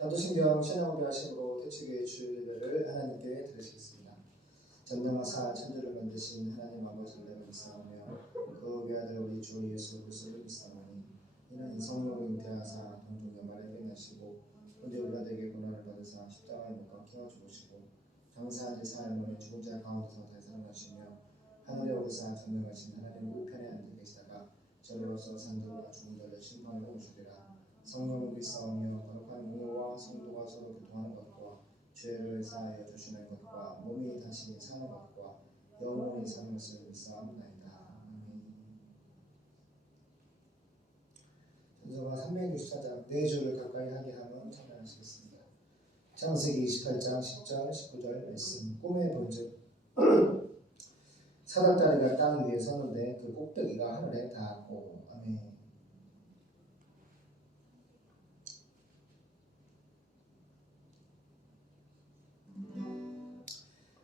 사도신경 신앙원교 하심으로 태초교회 주일 예배를 하나님께 드리시겠습니다. 전능하사 천지를 만드신 하나님 아버지를 믿사오며 그 외아들 우리 주 예수 그리스도를 믿사오니 이는 성령으로 잉태하사 동정연말에 깨나시고 현재 우리들에게 고난을 받으사 십자가에 못 박혀 죽으시고 장사한 지 사흘 만에 죽은 자 가운데서 다시 살아나시며 하늘에 오르사 전능하신 하나님 우편에 앉아 계시다가 저리로서 산들과 죽은 자를 심판하러 오시리라. 성령을 믿사오며 거룩한 공로와 성도가 서로 교통하는 것과 죄를 사하여 주시는 것과 몸이 다시 사는 것과 영원히 사는 것을 믿사옵나이다. 아멘. 전서가 364장 네 줄을 가까이 하게 하면 참여하시겠습니다. 창세기 28장 10절 19절 말씀. 꿈의 본즉 사닥다리가 땅 위에 섰는데 그 꼭대기가 하늘에 닿았고. 아멘.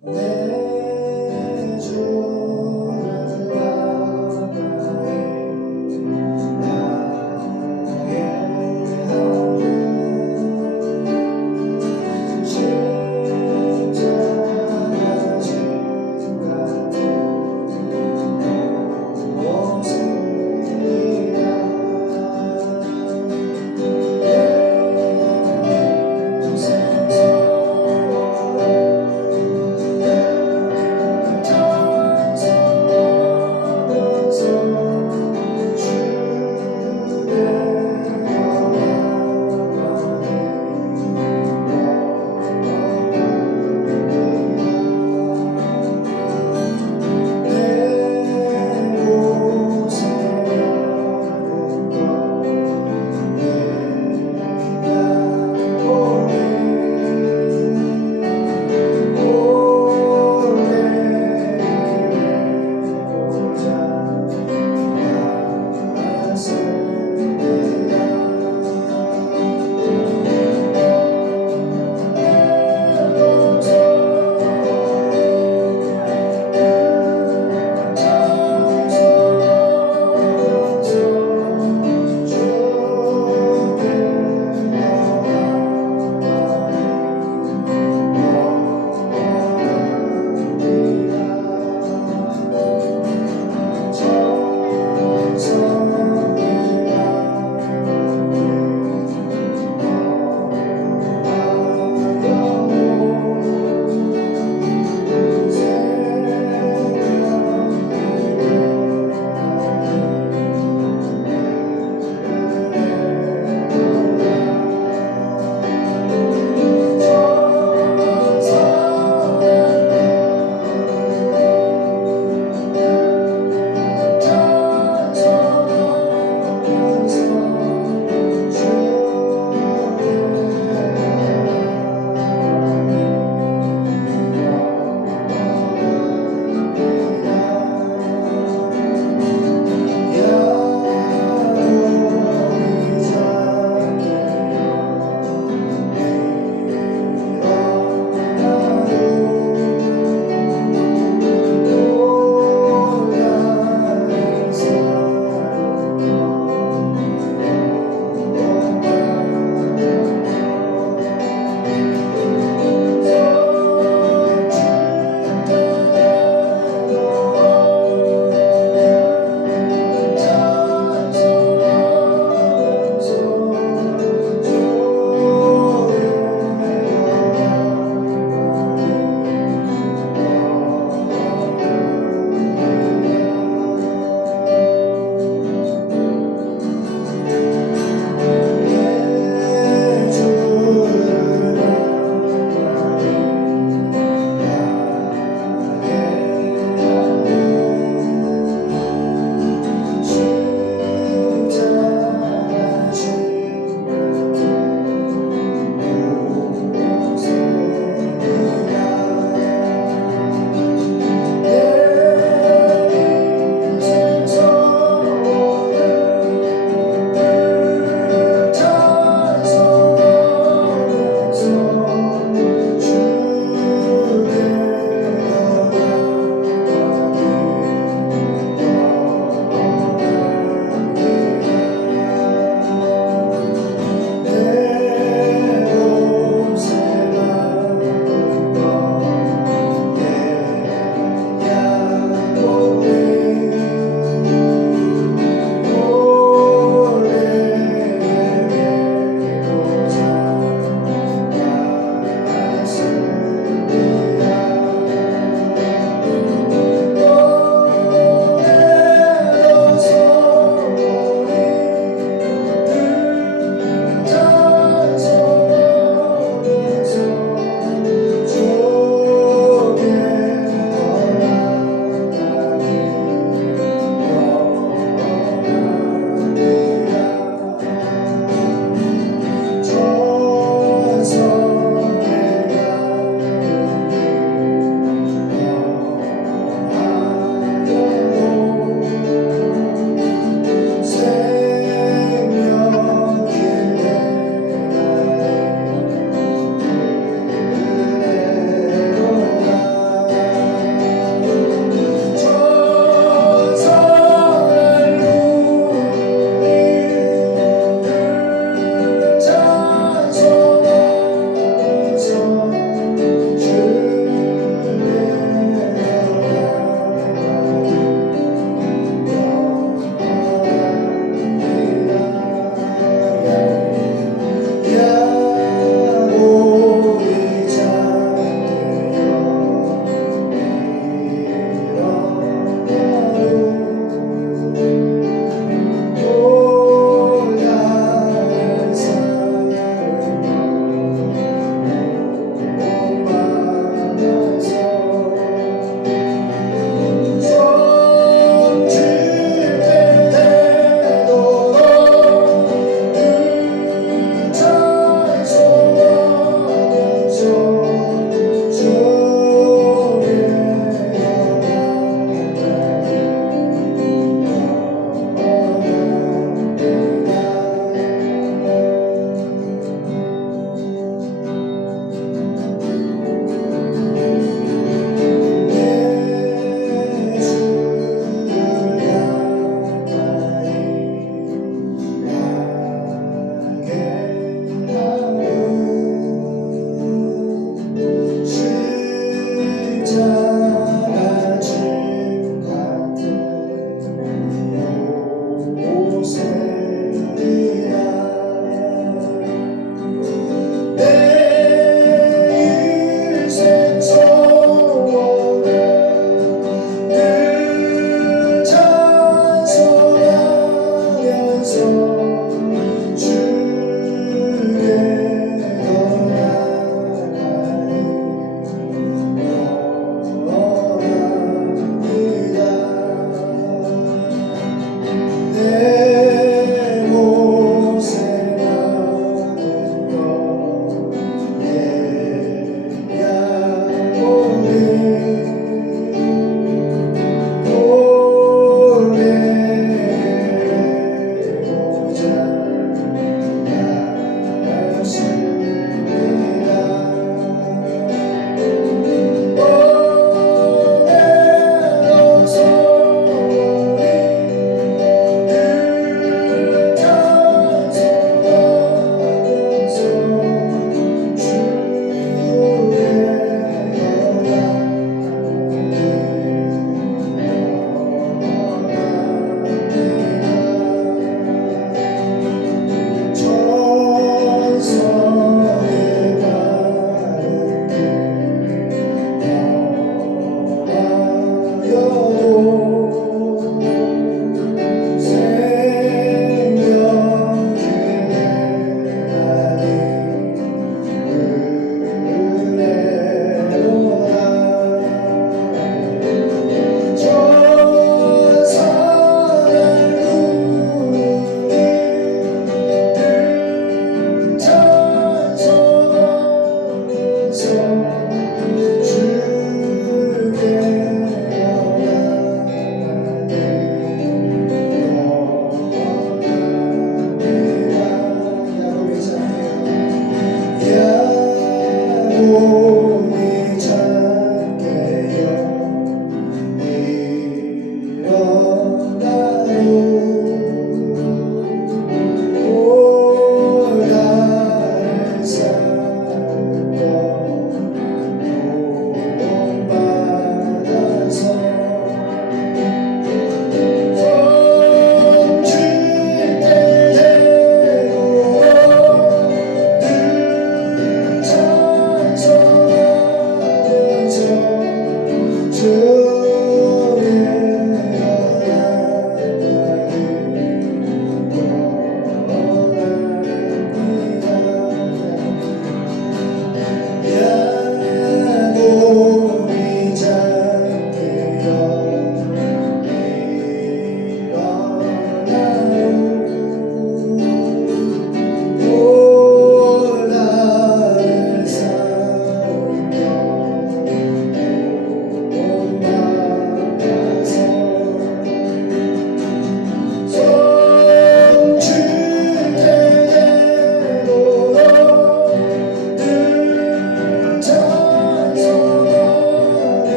내 주를 가까이 향해 하는 십자가 심각한 모습이라 내 인생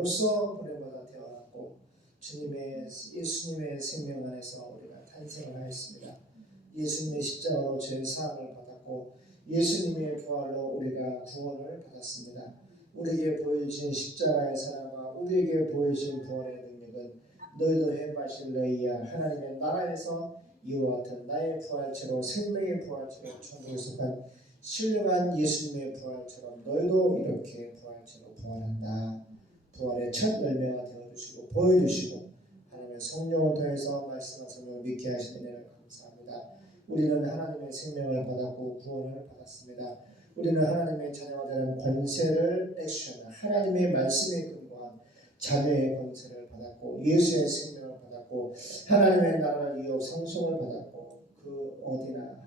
자녀로서 보내받아 되어왔고 예수님의 생명 안에서 우리가 탄생을 하였습니다. 예수님의 십자가로 죄 사함을 받았고 예수님의 부활로 우리가 구원을 받았습니다. 우리에게 보여주신 십자가의 사랑과 우리에게 보여주신 부활의 능력은 너희도 해마실래이야 하나님의 나라에서 이와 같은 나의 부활체로 생명의 부활체로 천국에 속한 신령한 예수님의 부활처럼 너희도 이렇게 부활체로 부활한다. 부활의 첫 열매가 되어주시고 보여주시고 하나님의 성령을 통해서 말씀과 성령을 믿게 하시는 은혜를 감사합니다. 우리는 하나님의 생명을 받았고 구원을 받았습니다. 우리는 하나님의 자녀가 되는 권세를 액션 하나님의 말씀에 근거한 자녀의 권세를 받았고 예수의 생명을 받았고 하나님의 나라를 이어 상속을 받았고 그 어디나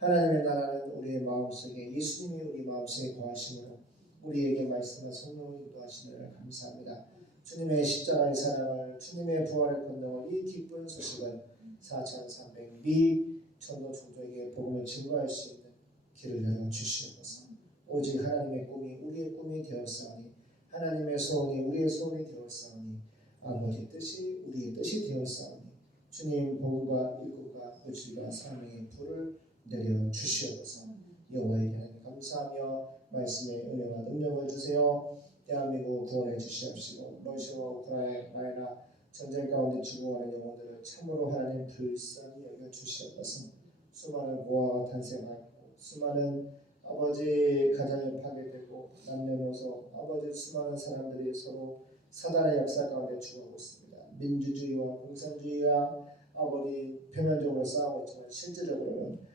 하나님의 나라는 우리의 마음속에 예수님이 우리 마음속에 거하심으로 우리에게 말씀과 성령을 인도하시느라 감사합니다. 주님의 십자가의 사랑을 주님의 부활의 권능을 이 기쁜 소식을 4,300미 전도 종족에게 복음을 증거할 수 있는 길을 열어주시옵소서. 오직 하나님의 꿈이 우리의 꿈이 되었사오니 하나님의 소원이 우리의 소원이 되었사오니 아버지 뜻이 우리의 뜻이 되었사오니 주님 복음과 일국과 의지와 사랑의 불을 내려주시옵소서. 여호와의 하나님 감사하며 말씀의 은혜와 능력을 주세요. 대한민국 구원해 주시옵시고 러시아와 우크라이나 전쟁 가운데 죽어가는 영혼들을 참으로 하나님 불쌍히 여겨 주시옵소서. 수많은 고아가 탄생하고 수많은 아버지 가정이 파괴되고 남녀노소 아버지 수많은 사람들이 서로 사단의 역사 가운데 죽어가고 있습니다. 민주주의와 공산주의와 아버지 표면적으로 싸우고 있지만 실제적으로는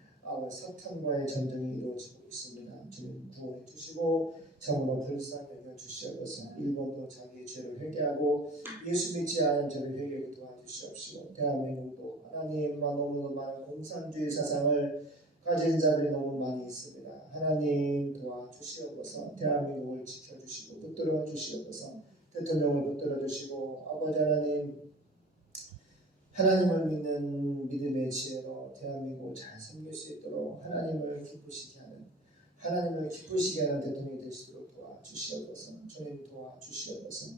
사탄과의 전쟁이 이루어지고 있습니다. 주님 구원해 주시고 참으로 불쌍히 여겨 주시옵소서. 일본도 자기의 죄를 회개하고 예수 믿지 않은 죄를 회개하게 도와주시옵시고 대한민국도 하나님만 너무도 많은 공산주의 사상을 가진 자들이 너무 많이 있습니다. 하나님 도와주시옵소서. 대한민국을 지켜주시고 붙들어 주시옵소서. 대통령을 붙들어 주시고 아버지 하나님을 믿는 믿음의 지혜로 대한민국을 잘 섬길 수 있도록 하나님을 기쁘시게 하는 대통령이 될 수 있도록 도와주시옵소서. 주님 도와주시옵소서.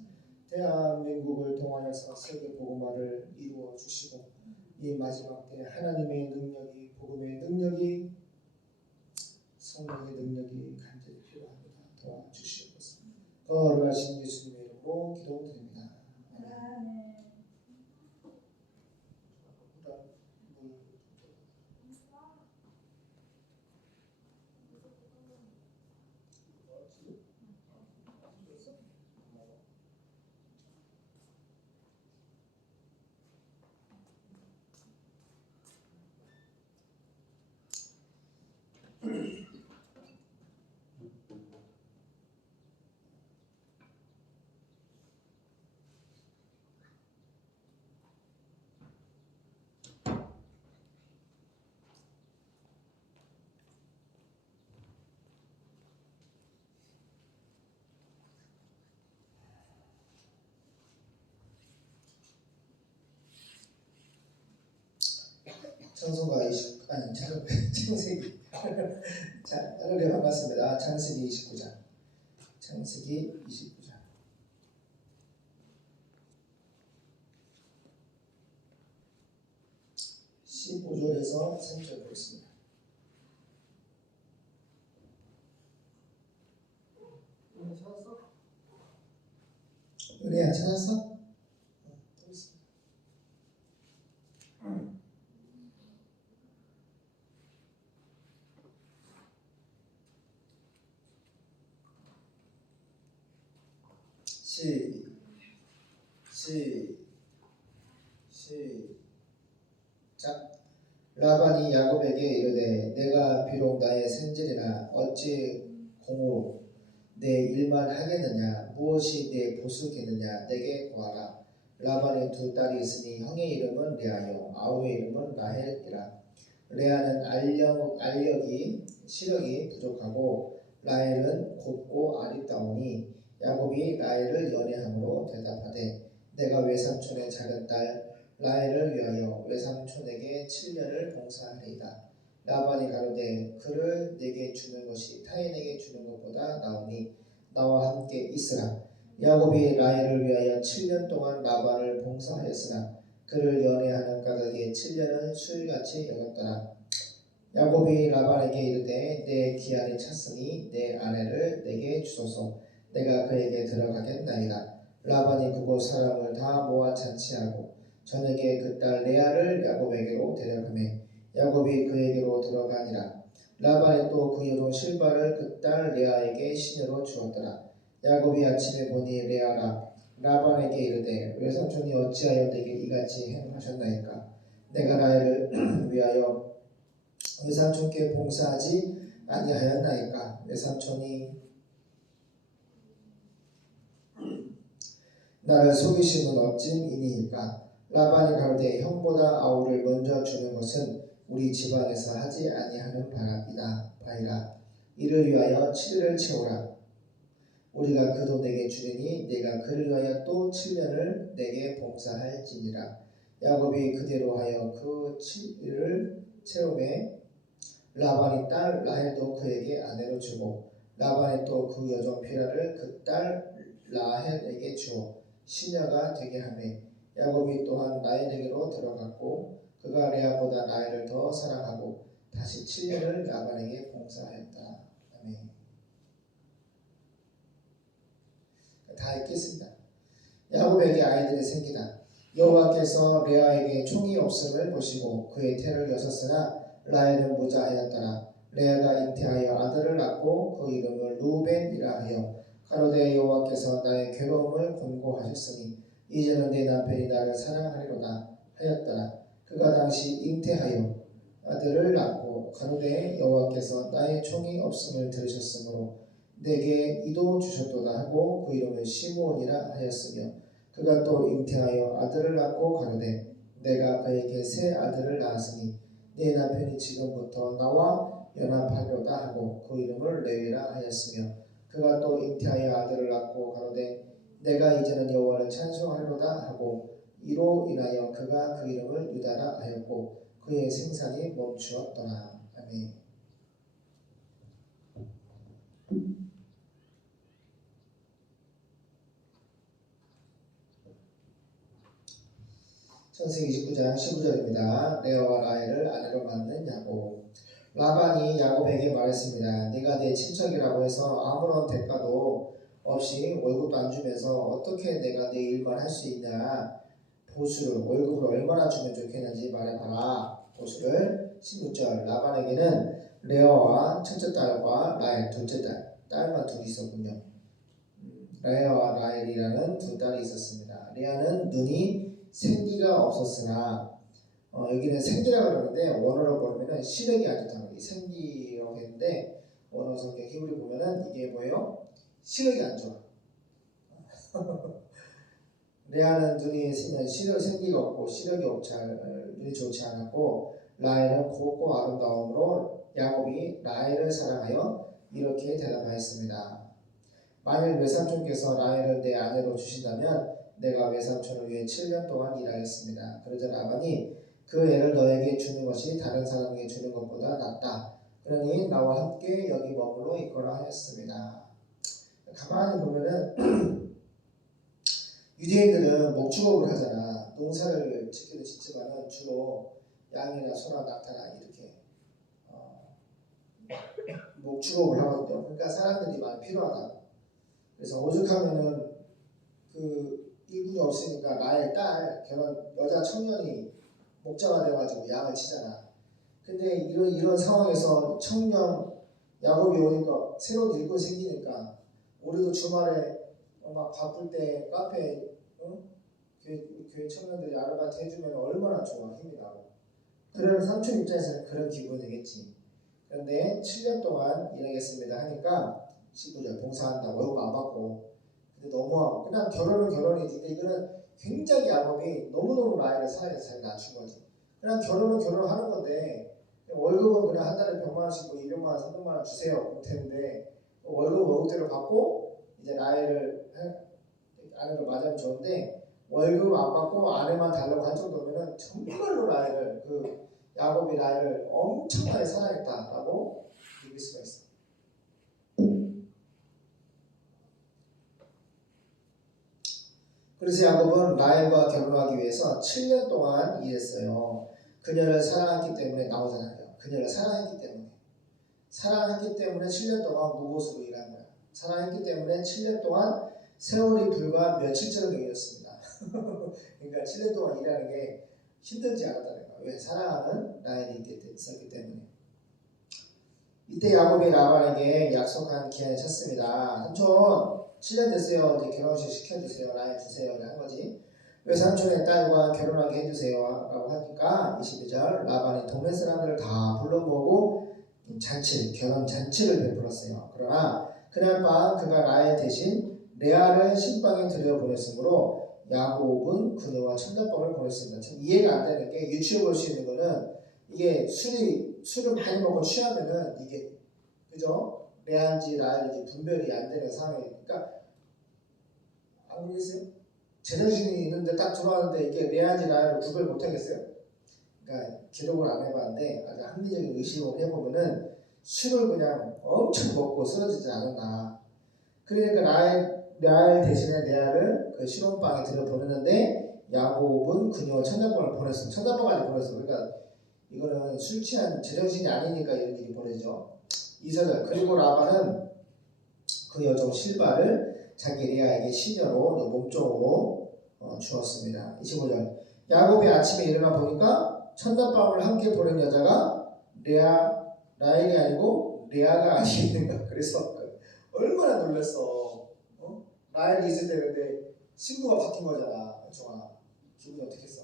대한민국을 통하여서 세계 복음화를 이루어 주시고 이 마지막 때 하나님의 능력이 복음의 능력이 성령의 능력이 간절히 필요합니다. 도와주시옵소서. 거룩하신 예수님의 이름으로 기도드립니다. 창세기 자, 여러분 반갑습니다. 창세기 29장 15절에서 3절 보겠습니다. 은혜야 찾았어? 시작. 라반이 야곱에게 이르되 내가 비록 나의 생질이나 어찌 공으로 내 일만 하겠느냐 무엇이 내 보수겠느냐 내게 구하라. 라반의 두 딸이 있으니 형의 이름은 레아요 아우의 이름은 라헬이라. 레아는 시력이 부족하고 라헬은 곱고 아리따우니 야곱이 라헬을 연애함으로 대답하되 내가 외삼촌의 작은 딸 라헬을 위하여 외삼촌에게 7년을 봉사하리이다. 라반이 가로되 그를 내게 주는 것이 타인에게 주는 것보다 나으니 나와 함께 있으라. 야곱이 라헬을 위하여 7년 동안 라반을 봉사하였으나 그를 연애하는 까닭에 7년은 수일같이 여겼더라. 야곱이 라반에게 이르되 내 기한이 찼으니 내 아내를 내게 주소서. 내가 그에게 들어가겠나이다. 라반이 그곳 사람을 다 모아 잔치하고 저녁에 그 딸 레아를 야곱에게로 데려가매 야곱이 그에게로 들어가니라. 라반이 또 그 여종 실바를 그 딸 레아에게 시녀로 주었더라. 야곱이 아침에 보니 레아라 라반에게 이르되 외삼촌이 어찌하여 내게 이같이 행하셨나이까. 내가 라헬을 위하여 외삼촌께 봉사하지 아니하였나이까. 외삼촌이 나를 속이심은 어찌이니이까. 라반이 가로되 형보다 아우를 먼저 주는 것은 우리 지방에서 하지 아니하는 바이라. 이를 위하여 7일을 채우라. 우리가 그도 내게 주리니 내가 그를 위하여 또 7년을 내게 봉사할지니라. 야곱이 그대로 하여 그 7일을 채우매 라반이 딸 라헬도 그에게 아내로 주고 라반이 또 그 여종 비라를 그 딸 라헬에게 주어 시녀가 되게 하매 야곱이 또한 라헬에게로 들어갔고 그가 레아보다 라헬을 더 사랑하고 다시 7년을 라반에게 봉사하였다. 아멘. 다 읽겠습니다. 야곱에게 아이들이 생기다. 여호와께서 레아에게 총이 없음을 보시고 그의 태를 여셨으나 라헬은 무자하였더라. 레아가 잉태하여 아들을 낳고 그 이름을 루벤이라 하여 가로되 여호와께서 나의 괴로움을 권고하셨으니 이제는 내 남편이 나를 사랑하리로다 하였더라. 그가 당시 잉태하여 아들을 낳고 가로되 여호와께서 나의 총이 없음을 들으셨으므로 내게 이도 주셨도다 하고 그 이름을 시므온이라 하였으며 그가 또 잉태하여 아들을 낳고 가로되 내가 그에게 새 아들을 낳았으니 내 남편이 지금부터 나와 연합하리로다 하고 그 이름을 레위라 하였으며 그가 또 잉태하여 아들을 낳고 가로되 내가 이제는 여호와를 찬송하리로다 하고 이로 인하여 그가 그 이름을 유다라 하였고 그의 생산이 멈추었더라. 아멘. 창세기 29장 19절입니다. 레아와 라헬을 아내로 맞는 야곱. 라반이 야곱에게 말했습니다. 네가 내 친척이라고 해서 아무런 대가도 없이 월급도 안 주면서 어떻게 내가 내 일만 할 수 있냐. 보수를 월급을 얼마나 주면 좋겠는지 말해봐라. 보수를 16절. 라반에게는 레아와 첫째 딸과 라헬 둘째 딸만 둘이 있었군요. 레아와 라헬이라는 두 딸이 있었습니다. 레아는 눈이 생기가 없었으나 여기는 생기라고 그러는데 원어로 보면은 시력이 안 좋다는 거예요. 생기라고 했는데 원어 성경 히브리 보면은 이게 뭐예요? 시력이 안 좋아. 레아는 눈이 생기가 없고 눈이 좋지 않았고 라헬은 곱고 아름다움으로 야곱이 라헬을 사랑하여 이렇게 대답하였습니다. 만일 외삼촌께서 라헬을 내 아내로 주신다면 내가 외삼촌을 위해 7년 동안 일하겠습니다. 그러자 라반이 그 애를 너에게 주는 것이 다른 사람에게 주는 것보다 낫다. 그러니 나와 함께 여기 머물러 있거라 하였습니다. 가만히 보면은 유대인들은 목축업을 하잖아. 농사를 짓기도 짓지만은 주로 양이나 소나 낙타나 이렇게 목축업을 하거든요. 그러니까 사람들이 많이 필요하다. 그래서 오죽하면은 그 일꾼이 없으니까 나의 딸 여자 청년이 목자가 돼가지고 양을 치잖아. 근데 이런 상황에서 청년 야곱이 오니까 새로운 일꾼이 생기니까 우리도 주말에 막 바쁠 때 카페 교회 청년들이 아르바이트 해주면 얼마나 좋아. 힘이 나고. 그런 삼촌 입장에서는 그런 기분이 되겠지. 그런데 7년 동안 일하겠습니다 하니까 19절 봉사한다. 월급 안 받고. 근데 너무하고 그냥 결혼은 결혼이지. 이거는 굉장히 야곱이 너무너무 라헬을 사랑해서 잘 낮춘 거지. 그냥 결혼은 결혼하는 건데 월급은 그냥 한 달에 100만 원씩 200만 원, 300만 원 주세요 못했는데 월급대로 받고 이제 라헬을 아내로 맞으면 좋은데 월급 안 받고 아내만 달라고 할 정도면은 정말로 라헬을 야곱이 라헬을 엄청나게 사랑했다라고 믿을 수가 있어. 그래서 야곱은 라헬과 결혼하기 위해서 7년 동안 일했어요. 그녀를 사랑했기 때문에 나오잖아요. 그녀를 사랑했기 때문에 7년 동안 무보수로 일한 거야. 사랑했기 때문에 7년 동안 세월이 불과 며칠 전이었습니다. 그러니까 7년 동안 일하는 게 힘들지 않았다는 거야. 왜? 사랑하는 라헬이 있었기 때문에. 이때 야곱이 라반에게 약속한 기한이 찼습니다. 삼촌 7년 됐어요. 이제 결혼식 시켜주세요. 라헬 주세요. 한 거지. 왜 삼촌의 딸과 결혼하게 해주세요. 라고 하니까 22절 라반이 동네 사람들을 다 불러 모으고 결혼 잔치를 베풀었어요. 그러나 그날 밤 그가 라헬 대신 레아를 신방에 들여보냈으므로 야곱은 그녀와 첫날밤을 보냈습니다. 참 이해가 안 되는 게 유추해 볼 수 있는 거는 이게 술을 많이 먹고 취하면은 이게 그죠? 레아인지 라헬인지 분별이 안 되는 상황이니까 안 그러겠어요? 제정신이 있는데 딱 들어왔는데 이게 레아인지 라헬을 구별 못 하겠어요? 그러니까 기록을 안 해봤는데 아주 합리적인 의식을 해보면은 술을 그냥 엄청 먹고 쓰러지지 않았나. 그러니까 라헬 대신에 레아를 그 신혼방에 들여보냈는데 야곱은 그녀와 첫날밤을 보냈어. 첫날밤까지 보냈어. 그러니까 이거는 술 취한 제정신이 아니니까 이런 일이 벌어지죠. 2절 그리고 라반은 그 여종 실바를 자기 레아에게 시녀로 몸종으로 주었습니다. 25절 야곱이 아침에 일어나 보니까 첫날밤을 함께 보낸 여자가 라헬이 아니고 레아가 아니겠는가. 그래서 얼마나 놀랐어. 라헬이 있을 때 근데 신부가 바뀐 거잖아. 정아 기분이 어떻겠어?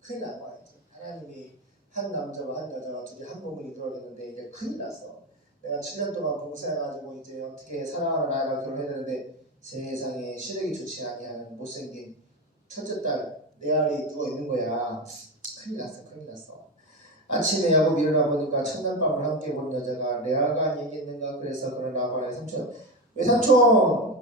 큰일 난 거야. 하나님이 한 남자와 한 여자가 둘이 한 몸을 이루어냈는데 이제 큰일 났어. 내가 7년 동안 봉사해가지고 이제 어떻게 사랑하는 아이가 결혼했는데 세상에 시력이 좋지 아니하는 못생긴 첫째 딸 레알이 누워 있는 거야. 큰일 났어. 아침에 야곱이 일어나 보니까 첫날밤을 함께 본 여자가 레아가 아니겠는가. 그래서 그는 라반의 삼촌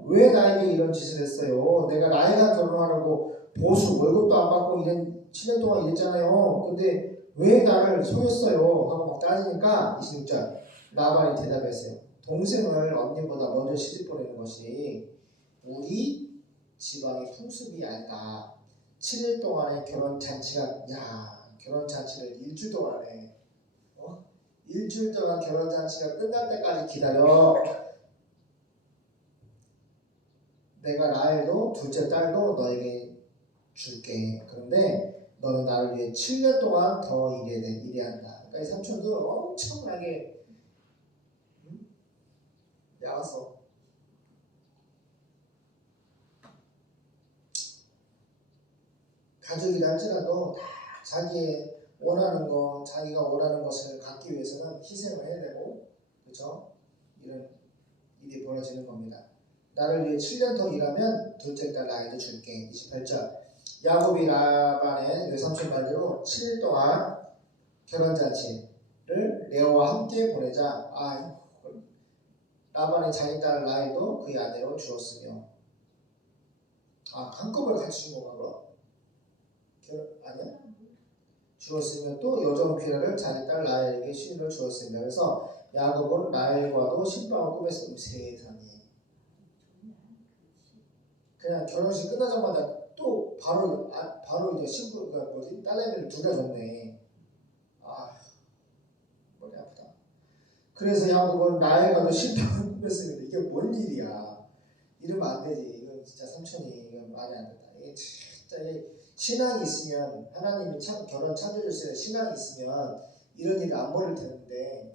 왜 나에게 이런 짓을 했어요? 내가 라헬과 결혼하라고 보수 월급도 안 받고 7년 동안 일했잖아요. 근데 왜 나를 속였어요? 하고 막 따지니까 26절 라반이 대답했어요. 동생을 언니보다 먼저 시집 보내는 것이 우리 집안의 풍습이 아니다. 7일 동안의 결혼 잔치를 일주일 동안 해. 일주일 동안 결혼 잔치가 끝날 때까지 기다려. 내가 라헬도 둘째 딸도 너에게 줄게. 그런데 너는 나를 위해 7년 동안 더 일해야 한다. 그러니까 이 삼촌도 엄청나게 야가서 가족이라 할지라도 다 자기가 원하는 것을 갖기 위해서는 희생을 해야 되고, 그렇죠? 이런 일이 벌어지는 겁니다. 나를 위해 7년 더 일하면 둘째 딸 라헬도 줄게. 28절 야곱이 라반의 외삼촌 말대로 7일 동안 결혼잔치를 레아와 함께 보내자 라반의 자기 딸 라헬도 그의 아내로 주었으며 한꺼번에 같이 준 건가? 아니야? 주었으며 또 여종 비라를 자기 딸 라헬에게 시인을 주었습니다. 그래서 야곱은 라헬과도 신방을 꾸몄습니다. 세상에 그냥 결혼식 끝나자마자 또 바로 이제 신부가 딸내미를 둘다 줬네. 머리 아프다. 그래서 야곱은 라헬과도 신방을 꾸몄습니다. 이게 뭔 일이야? 이러면 안 되지. 이건 진짜 삼촌이 이건 말이 안 된다. 이게 진짜 신앙이 있으면 하나님이 결혼 찾아주시는 신앙이 있으면 이런 일을 안 벌일 텐데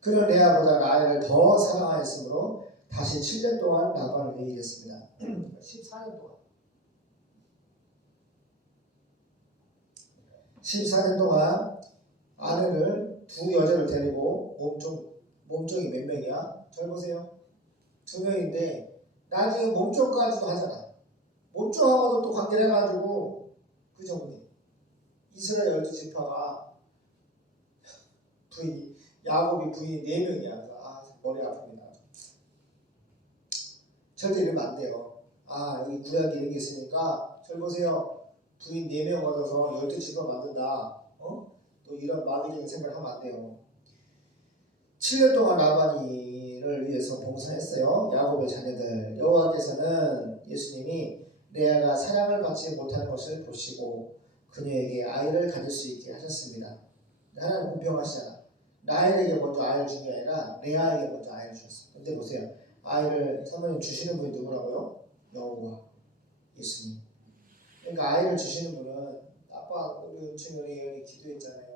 그는 레아보다 라헬을 더 사랑하였으므로 다시 7년 동안 라반을 위해 일했습니다. 14년 동안 아내를 두 여자를 데리고 몸종이 몇 명이야? 잘 보세요. 2명인데 나중에 몸종까지도 하잖아. 몸종하고도 또 관계를 해가지고 그죠? 이스라엘 12지파가 야곱이 부인이 4명이야. 머리 아픕니다. 절대 이러면 안 돼요. 여기 구약에 이런 게 있으니까 잘 보세요. 부인 4명 얻어서 12지파 만든다. 또 이런 마귀적인 생각을 하면 안 돼요. 7년 동안 라반이 어머니를 위해서 봉사했어요. 야곱의 자녀들. 여호와께서는 예수님이 레아가 사랑을 받지 못하는 것을 보시고 그녀에게 아이를 가질 수 있게 하셨습니다. 하나님 공평하시잖아. 라헬에게 먼저 아이를 준 게 아니라 레아에게 먼저 아이를 주셨어요. 근데 보세요. 아이를 사모님 주시는 분이 누구라고요? 여호와 예수님. 그러니까 아이를 주시는 분은 아빠 우리 은총이 우리 예언이 기도했잖아요.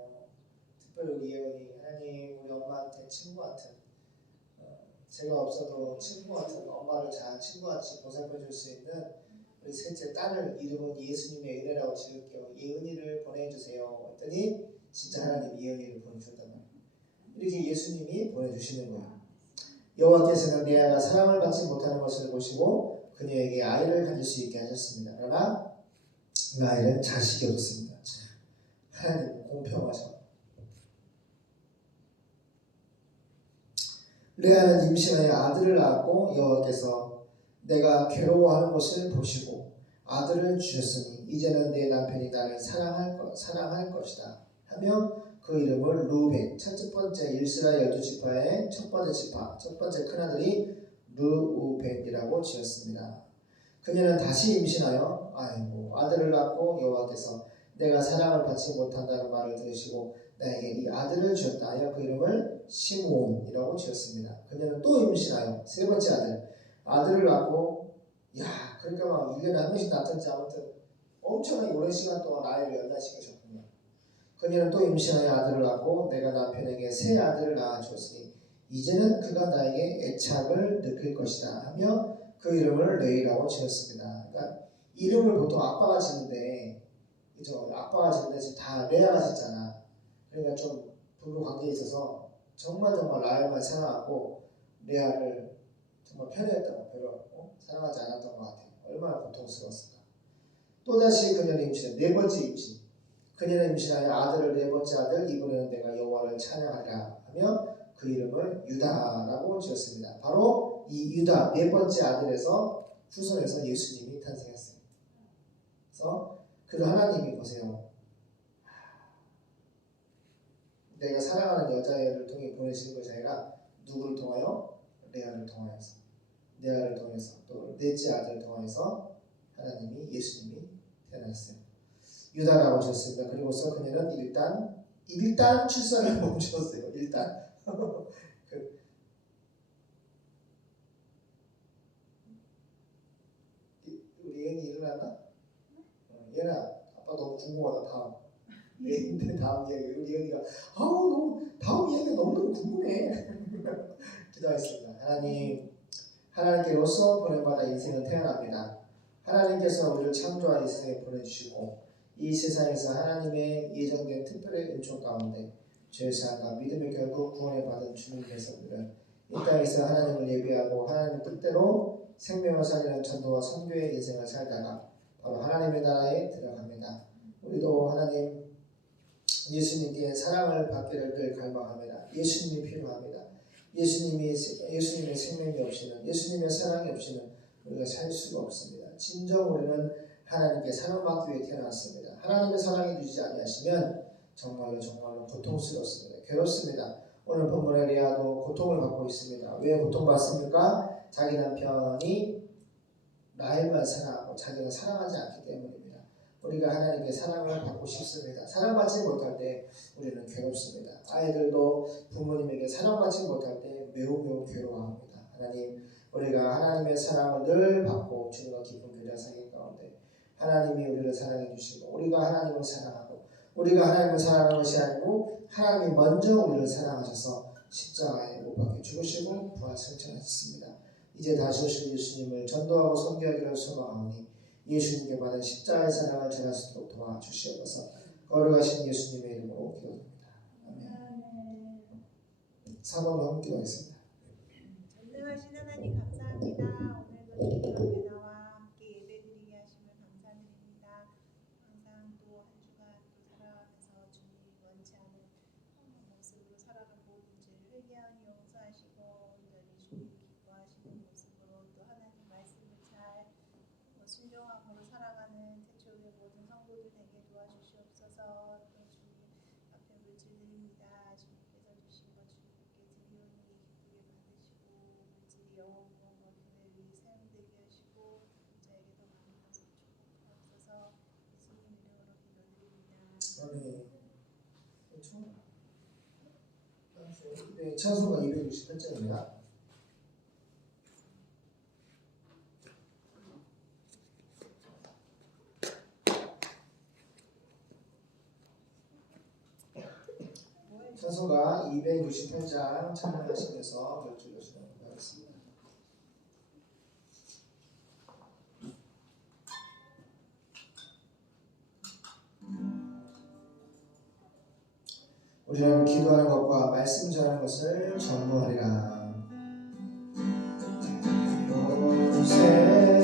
특별히 우리 예언이 하나님 우리 엄마한테 친구 같은 제가 없어도 친구 같은 엄마를 잘 친구같이 보살펴 줄 수 있는 우리 셋째 딸을 이름은 예수님의 은혜라고 지을게요. 예은이를 보내주세요. 했더니 진짜 하나님 예은이를 보내주셨단 말이에요. 이렇게 예수님이 보내주시는 거예요. 여호와께서는 레아가 사랑을 받지 못하는 것을 보시고 그녀에게 아이를 가질 수 있게 하셨습니다. 그러나 라헬은 자식이 없었습니다. 하나님 공평하셔. 레아는 임신하여 아들을 낳았고 여호와께서 내가 괴로워하는 것을 보시고 아들을 주셨으니 이제는 내 남편이 나를 사랑할 것이다 하며 그 이름을 루벤, 첫 번째 이스라엘 12지파의 첫 번째 큰아들이 루벤이라고 지었습니다. 그녀는 다시 임신하여 아들을 낳고 여호와께서 내가 사랑을 받지 못한다는 말을 들으시고 나에게 이 아들을 주었다 하여 그 이름을 시므온이라고 지었습니다. 그녀는 또 임신하여 세 번째 아들을 낳고 그러니까 막 1년에 한 번씩 낳든지 아무튼 엄청나게 오랜 시간 동안 아이를 연단시키셨군요. 그녀는 또 임신하여 아들을 낳고 내가 남편에게 새 아들을 낳아주었으니 이제는 그가 나에게 애착을 느낄 것이다 하며 그 이름을 레이라고 지었습니다. 그러니까 이름을 보통 아빠가 짓는데 그죠? 아빠가 짓는데 지금 다 레아가 짓잖아. 그러니까 좀 부부 관계에 있어서 정말 라헬만 사랑하고 레아를 정말 편애했다고 별로 사랑하지 않았던 것 같아요. 얼마나 고통스러웠을까. 또다시 그녀는 임신해 네 번째 임신. 그녀는 임신하여 아들을 네 번째 아들 이번에는 내가 여호와를 찬양하리라 하며 그 이름을 유다라고 지었습니다. 바로 이 유다 네 번째 아들에서 후손에서 예수님이 탄생했어요. 그래서 하나님이 보세요. 내가 사랑하는 여자애를 통해 보내시는 것이 아니라 누구를 통하여? 레아를 통하여서 또 넷째 아들을 통하여서 하나님이 예수님이 태어났어요. 유다라고 지었습니다. 그리고서 그녀는 일단 출산을 멈췄어요. 일단 우리 예은이 일어났나? 예은아 아빠 너무 궁금하다. 다음 이야기 우리 예은이가 너무 다음 이야기가 너무 궁금해. 기도하겠습니다. 하나님께로서 보내받아 인생은 태어납니다. 하나님께서 우리를 창조한 이 세상에 보내주시고 이 세상에서 하나님의 예정된 특별한 은총 가운데 죄사함과 믿음의 결국 구원을 받은 주님 백성들은 이 땅에서 하나님을 예배하고 하나님의 뜻대로 생명을 살리는 전도와 선교의 인생을 살다가 바로 하나님의 나라에 들어갑니다. 우리도 하나님 예수님께 사랑을 받기를 늘 갈망합니다. 예수님이 필요합니다. 예수님의 생명이 없이는 예수님의 사랑이 없이는 우리가 살 수가 없습니다. 진정 우리는 하나님께 사랑받기 위해 태어났습니다. 하나님의 사랑이 주지 아니하시면 정말로 고통스럽습니다. 괴롭습니다. 오늘 본문의 레아도 고통을 받고 있습니다. 왜 고통받습니까? 자기 남편이 라헬만 사랑하고 자기가 사랑하지 않기 때문입니다. 우리가 하나님의 사랑을 받고 싶습니다. 사랑받지 못할 때 우리는 괴롭습니다. 아이들도 부모님에게 사랑받지 못할 때 매우 괴로워합니다. 하나님, 우리가 하나님의 사랑을 늘 받고 주님과 깊은 교제 사귐 가운데 하나님이 우리를 사랑해 주시고 우리가 하나님을 사랑하고 우리가 하나님을 사랑하는 것이 아니고 하나님이 먼저 우리를 사랑하셔서 십자가에 못 박혀 죽으시고 부활 승천하셨습니다. 이제 다시 오실 예수님을 전도하고 선교하기를 소망하오니 예수님께 받은 십자가의 사랑을 전할 수 있도록 도와주시옵소서. 거룩하신 예수님의 이름으로 기도합니다. 아멘. 사모님 기도하겠습니다. 전능하신 하나님 감사합니다. 오늘도 주님 앞에 나와 함께 예배드리게 하심을 감사드립니다. 항상 또 한 주간 또 살아가면서 주님이 원치 않은 모습으로 살아가고 문제를 회개하니 용서하시고 온전히 주님 기뻐하시는 모습으로 또 하나님 말씀을 잘 순종함으로 살아가는 태초의 모든 성도들 되게 도와주시옵소서. 또 주님 앞에 물질드립니다. 주님께서 주신 것 주님께 드리오니 기쁘게 받으시고 찬송가 268장입니다. 찬송가 268장 찬양하시면서 몇 줄로 시작하겠습니다. 우리는 기도하는 것과 말씀 전하는 것을 전무하리라. 온 세상에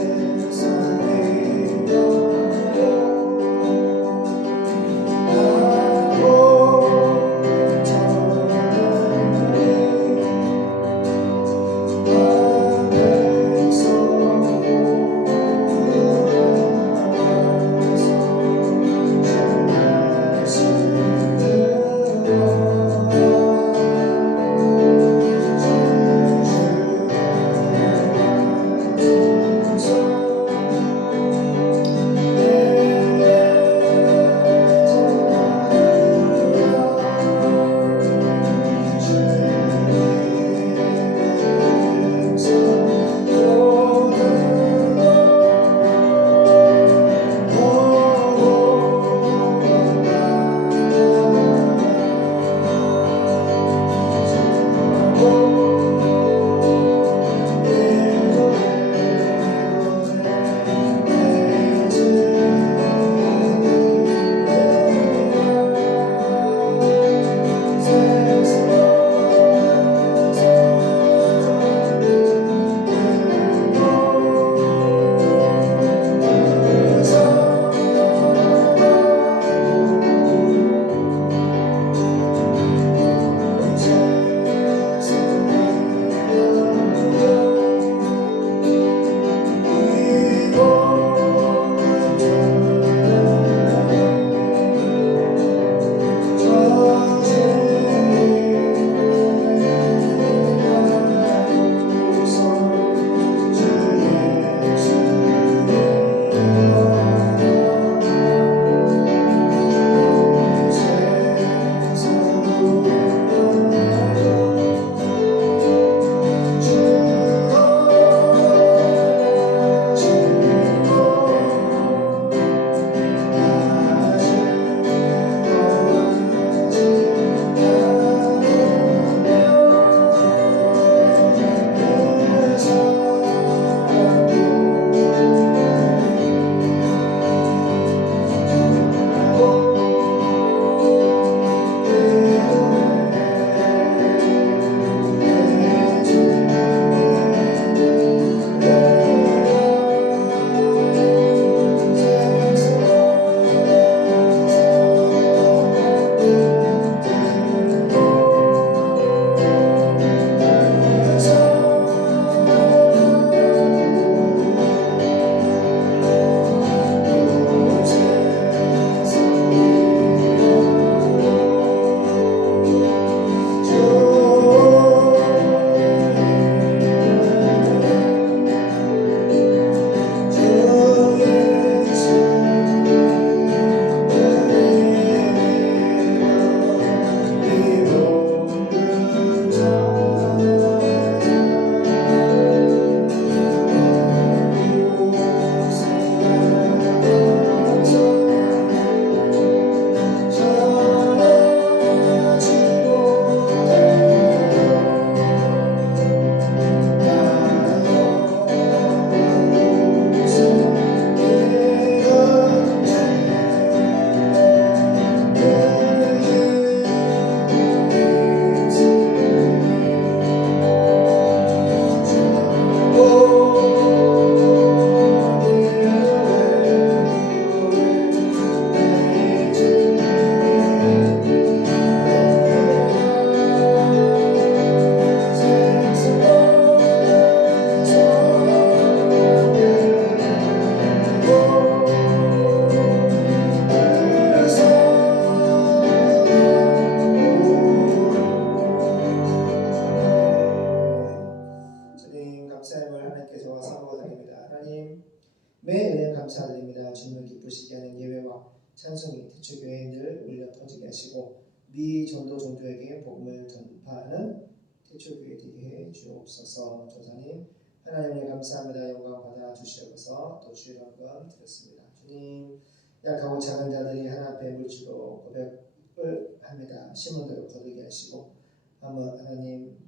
감사드립니다. 주님을 기쁘시게 하는 예배와 찬송이 대추교회에 늘 울려 퍼지게 하시고 미 전도 종교에게 복음을 전파하는 태초교회 되게 해 주옵소서. 조사님 하나님을 감사합니다. 영광 받아 주시옵소서. 또 주의 영광 드렸습니다. 주님 약하고 작은 자들이 하나님 앞에 물지로 고백을 합니다. 심은 대로 거두게 하시고 하나님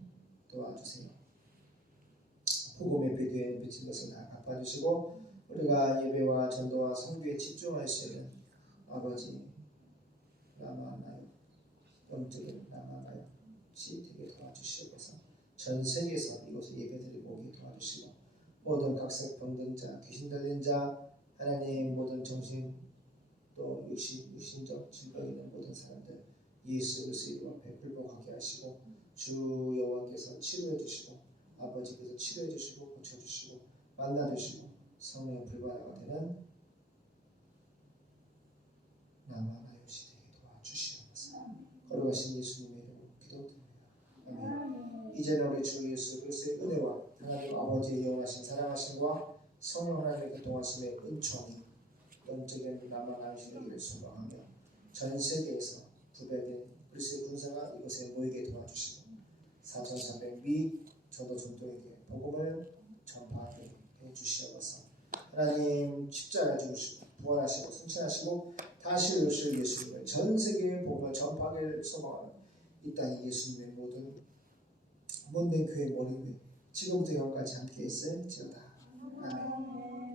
도와주세요. 복음의 비디오에 비친 것을 다 갚아주시고 우리가 예배와 전도와 선교에 집중할 수 있는 아버지 라마나요 영적인 라마나요 시 되게 도와주시옵소서. 전 세계에서 이곳에 예배드리고 오게 도와주시고 모든 각색 병든 자, 귀신 들린 자, 하나님 모든 정신 또 육신적 질병 있는 모든 사람들 예수 그리스도 이름 앞에 굴복하게 하시고 주 여호와께서 치료해 주시고 아버지께서 치료해 주시고 고쳐 주시고 만나 주시고 성령의 불바다가 되는 나만나요 시대에 도와주시옵소서. 거룩하신 예수님의 이름으로 기도드립니다. 아멘. 이제는 우리 주 예수 그리스도의 은혜와 하나님 아버지의 영원하신 사랑하심과 성령 하나님의 교통하심의 은총이 영적인 나만나요 시대를 소망하며 전 세계에서 부백인 그리스도의 군사가 이곳에 모이게 도와주시고 4,300미 전도 종도에게 복음을 전파하게 해주시옵소서. 하나님 십자가 죽으시고 부활하시고 승천하시고 다시 오실 예수님을 전 세계에 복음을 전파하기를 소망하는 이 땅의 예수님의 모든 못된 교회 머리 위에 지금부터 영까지 함께 있을지어다. 아멘.